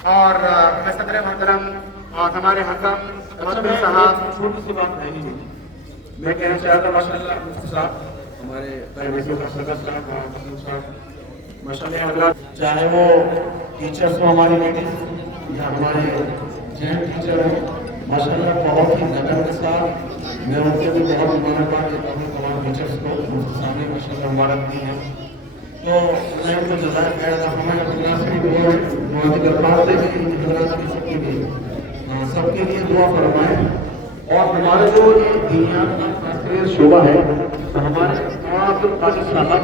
और मैं सदर मोहतरम और हमारे हकम मुफ्ती साहब, छोटी सी बात है नहीं, मैं कहना चाहता माशाल्लाह मुफ्ती साहब, हमारे प्राइवेसी का सदस्य साहब माशाल्लाह हजरात, चाहे वो टीचर्स हो हमारी बेटी या हमारे जैन टीचर हो, माशाल्लाह बहुत ही लगन के साथ मैं उनसे भी बहुत मुबारकबाद देता हूँ तमाम टीचर्स को, मुफ्ती साहब ने माशाल्लाह मुबारक दी है। तो मैं उनको जज़ाक कह रहा हूँ, हमारे अल्लाह से भी दुआ की दरख्वास्त है कि हजरात सबके लिए दुआ फरमाएं। और हमारे जो ये दुनिया का शास्त्रीय शोभा है, तो हमारे काजी साहब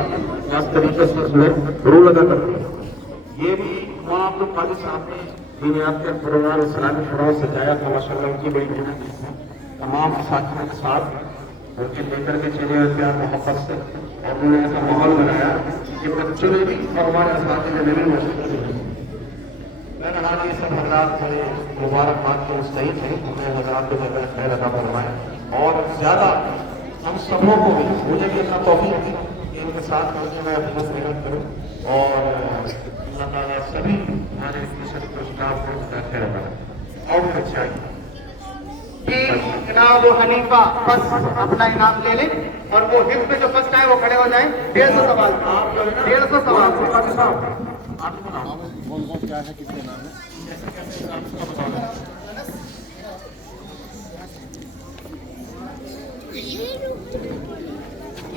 खास तरीके से इसमें रोल अदा करते हैं। ये भी काजी साहब ने दुनियात के परिवार इस्लामी फरोज सजाया था माशाल्लाह, उनकी बड़ी मेहनत है। तमाम साथियों के साथ उनके लेकर के चले हुए प्यार मोहब्बत से, और उन्होंने ऐसा माहौल बनाया कि बच्चों ने भी और हमारे साथी ने भी मशहूर। बहरहाल ये सब हजरात मुबारकबाद के मुस्तहिक हैं, हमें हजरात को जगह खैर अदा फरमाएं, और ज़्यादा हम सबों को भी, मुझे भी इतना तौफीक दी कि इनके साथ मुझे मैं अपनी मेहनत करूँ, और अल्लाह ताला सभी हमारे मिशन को स्टाफ को खैर अदा और अच्छाई जनाब हनीफा बस अपना इनाम ले लें, और वो हिफ्ज में जो फर्स्ट आए वो खड़े हो जाएं। 150 सवाल, 150 सवाल। क्या है, किसके नाम है?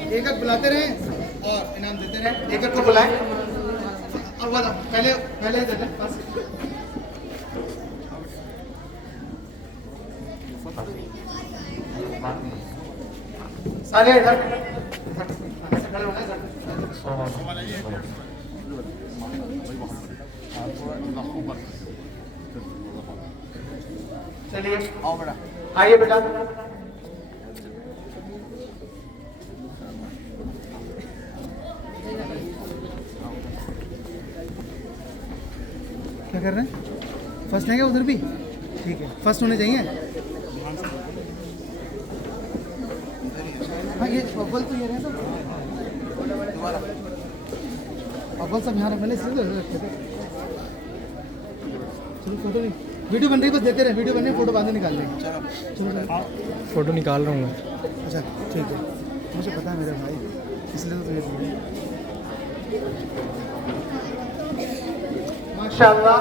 एक एक बुलाते रहे और इनाम देते रहे, एक एक को बुलाएं। अब पहले देते हैं बस। सारे इधर खड़े हो गए। चलिए आओ बेटा, आइए बेटा। क्या कर रहे हैं? फर्स्ट है क्या उधर भी? ठीक है, फर्स्ट होने चाहिए। हाँ ये अव्वल तो ये रहे सब, अव्वल सब यहाँ रखने इसलिए रखे थे। चलो फोटो नहीं, वीडियो बन रही बस देते रहे, वीडियो बन रही, फोटो बाद में निकाल लेंगे। चलो फोटो निकाल रहा हूँ मैं। अच्छा ठीक है, मुझे पता है मेरे भाई, इसलिए तो तुम्हें माशाअल्लाह।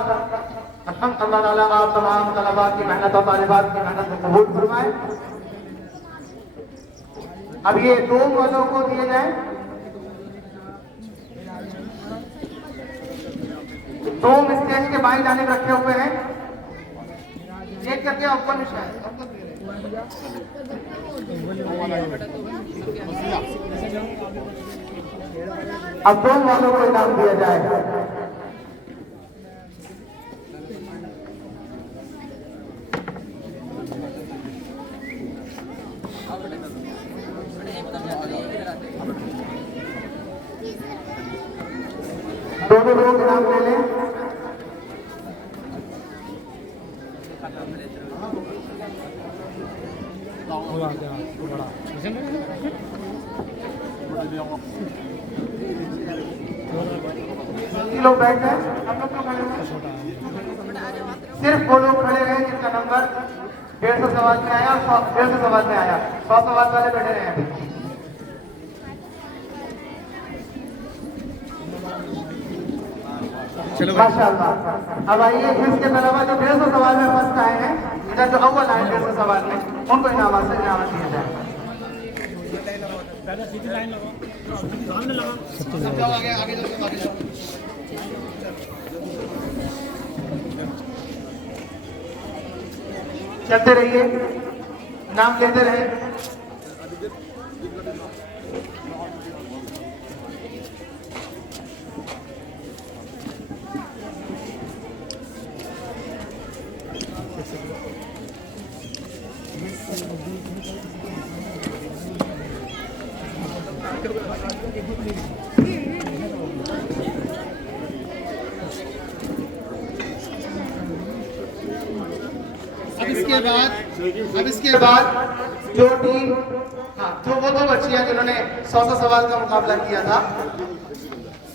अल्लाह ताला आप तमाम तलबा की मेहनत और तालिबात की मेहनत को कबूल फरमाए। अब ये 2 वालों को दिए जाए, 2 स्टेज के बाई जाने रखे हुए हैं, एक करके अव्वल अब 2 वालों को इनाम दिया जाएगा। दोनों लोग इनाम ले लें। लोग बैठ गए, हम लोग तो खड़े हैं, सिर्फ वो लोग खड़े रहे जिनका नंबर 150 सवाल में आया, 150 सवाल में आया। 100 सवाल वाले बैठे रहे। चलो माशाअल्लाह। अब आइए इसके अलावा जो 150 सवाल में फर्स्ट आए हैं, इधर जो अव्वल आए 150 सवाल में, उनको इनाम से इनाम दिया जाए। चलते रहिए, नाम लेते रहे। अब इसके बाद जो टीम, हाँ जो वो 2 बच्चियां जिन्होंने 100 सवाल का मुकाबला किया था,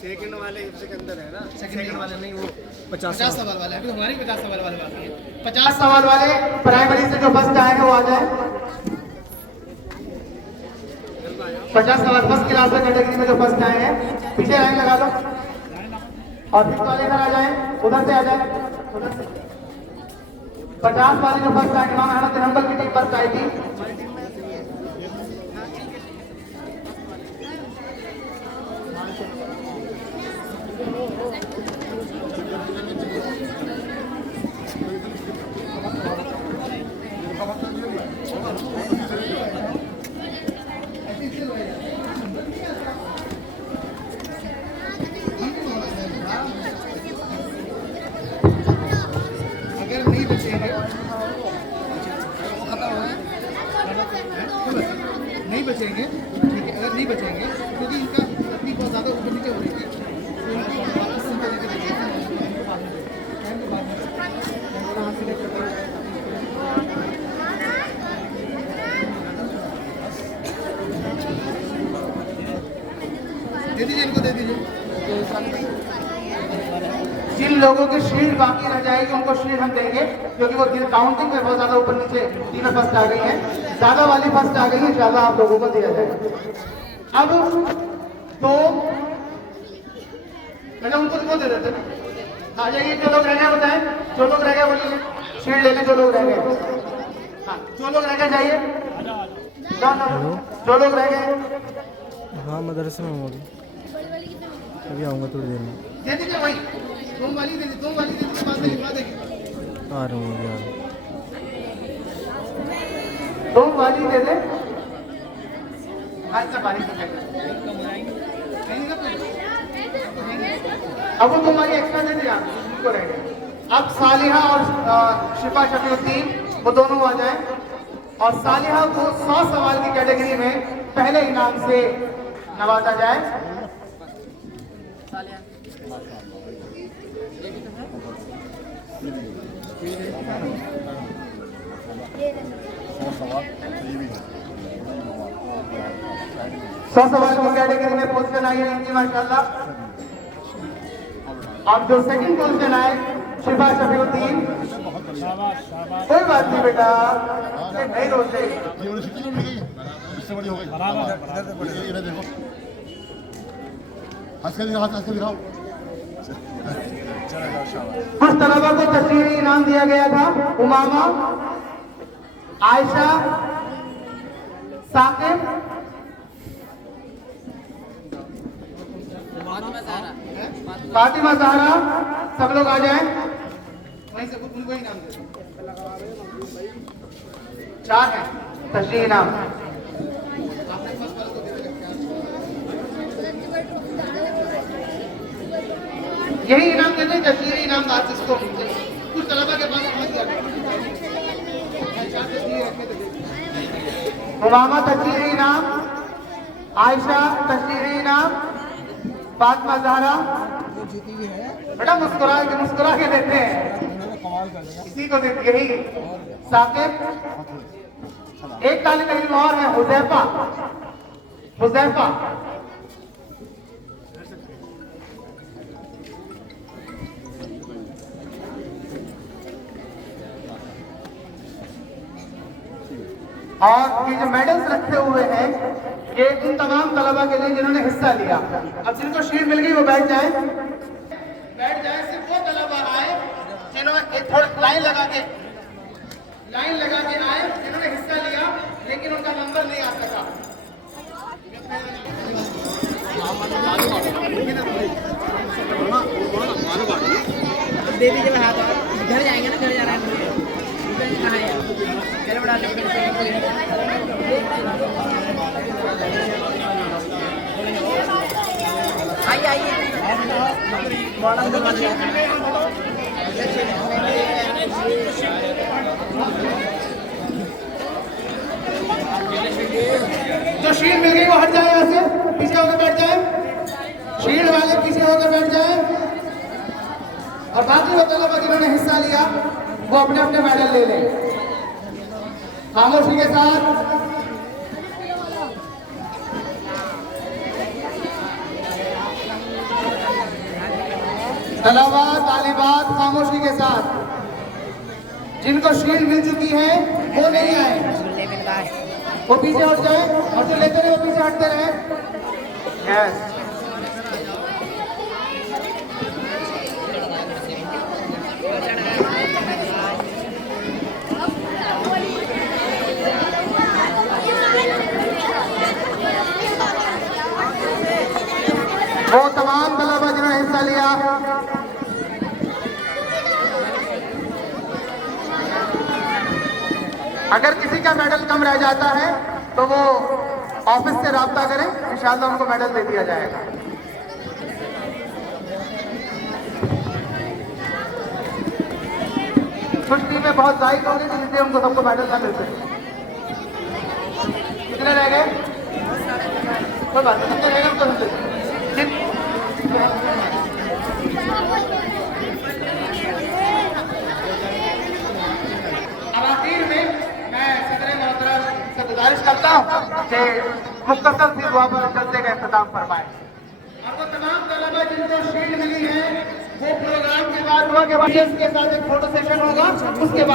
सेकंड वाले के अंदर है ना, सेकंड वाले नहीं, वो 50 50 सवाल वाले अभी हमारी 50 सवाल वाले बाकी है। 50 सवाल वाले प्राइमरी से जो फर्स्ट आए हैं वो आ जाए। 50 सवाल फर्स्ट क्लास में कैटेगरी में जो फर्स्ट आए हैं पीछे लाइन लगा लो और फिर वाले इधर आ जाए, उधर से आ जाए, उधर से 50 वाले जो फर्स्ट आए इमाम अहमद बिन हंबल की टीम फर्स्ट आएगी। अगर नहीं बचेंगे नहीं बचेंगे, ठीक है, अगर नहीं बचेंगे क्योंकि इनका तकनीक बहुत ज़्यादा ऊपर नीचे हो रही थी तो इनको वापस इनका लेके देखिए इनको बाद में टाइम के बाद में हाथ से लेकर दे दीजिए, इनको दे दीजिए। जिन लोगों की शीट बाकी रह जाएगी उनको शीट हम देंगे क्योंकि वो काउंटिंग में बहुत ज्यादा ऊपर नीचे टीमें फर्स्ट आ गई हैं, ज्यादा वाली फर्स्ट आ गई है, इंशाल्लाह आप लोगों को दिया जाएगा। अब तो मैंने उनको दे देते आ जाइए, जो लोग रह गए बताएं, जो लोग रह गए बोलिए शीट ले लें, जो लोग रह गए। हाँ, जो लोग रह गए जाइए, जो लोग रह गए। हाँ मदरसे में हूँ अभी आऊँगा थोड़ी देर में। दे दीजिए वही दो वाली दे दीजिए, बाद में लिखवा देंगे। आ रहा हूँ अभी आ रहा हूँ। दो वाली दे दे, आज से बारिश हो जाएगी। अब वो दो वाली एक्स्ट्रा दे दिया उनको रह गए। अब सालिहा और शिफा शफीउद्दीन वो दोनों आ जाए और सालिहा को 100 सवाल की कैटेगरी में पहले इनाम से नवाजा जाए। सौ सवाल की कैटेगरी में पोजीशन आई है इनकी माशाल्लाह। अब जो सेकंड पोजीशन आए शिफा शफीउद्दीन, कोई बात नहीं बेटा, नहीं रोते, इससे बड़ी हो गई बराबर देखो, हंस के दिखाओ। कुछ तलबा को तस्वीरी इनाम दिया गया था, उमामा, आयशा, साकिब, फातिमा ज़हरा, सब लोग आ जाएं, वहीं से उनको ही नाम दे। 4 हैं तस्वीरी इनाम। यही इनाम देते हैं तस्वीरी इनाम दार जिसको कुछ तलबा के पास पहुंच गया। उमामा तस्वीरी इनाम, आयशा तस्वीरी इनाम, फातिमा ज़हरा बेटा मुस्कुरा के देते हैं, इसी को देते यही। साकिब, एक तालिब इल्म और है हुज़ैफा, और ये जो मेडल्स रखे हुए हैं ये उन तमाम तलबा के लिए जिन्होंने हिस्सा लिया। अब जिनको शीट मिल गई वो बैठ जाए। सिर्फ वो तलबा आए जिन्होंने एक थोड़ा लाइन लगा के आए, जिन्होंने हिस्सा लिया लेकिन उनका नंबर नहीं आ सका। दे दीजिए हाथ, घर जाएंगे ना, घर जा रहा है कहाँ है चलो बड़ा आइए जो शील्ड मिल गई वो हट जाए, यहाँ से पीछे होकर बैठ जाए, शील्ड वाले पीछे होकर बैठ जाए और बाकी वो तलबा जिन्होंने हिस्सा लिया वो अपने अपने मेडल ले लें खामोशी के साथ। तलबा तालिबात खामोशी के साथ, जिनको शील्ड मिल चुकी है वो नहीं आए, रसगुल्ले मिलता है। वो पीछे हट जाए और जो लेते रहे वो पीछे हटते रहे। यस, वो तमाम तलबा जिन्होंने हिस्सा लिया, अगर किसी का मेडल कम रह जाता है तो वो ऑफिस से राब्ता करें, इंशाल्लाह उनको मेडल दे दिया जाएगा। कुछ टीमें बहुत जाहिर हो गई थी जिससे उनको सबको मेडल ना मिलते। कितने रह गए? कोई बात नहीं, कितने रह गए उनको मिलते। अब आखिर में मैं सदर मोहतरम से गुजारिश करता हूँ कि मुख्तसर सी दुआ पर जलसे का इंतजाम फरमाएं। और वो तमाम तलबा जिनको शील्ड मिली है वो प्रोग्राम के बाद के साथ एक फोटो सेशन होगा, उसके बाद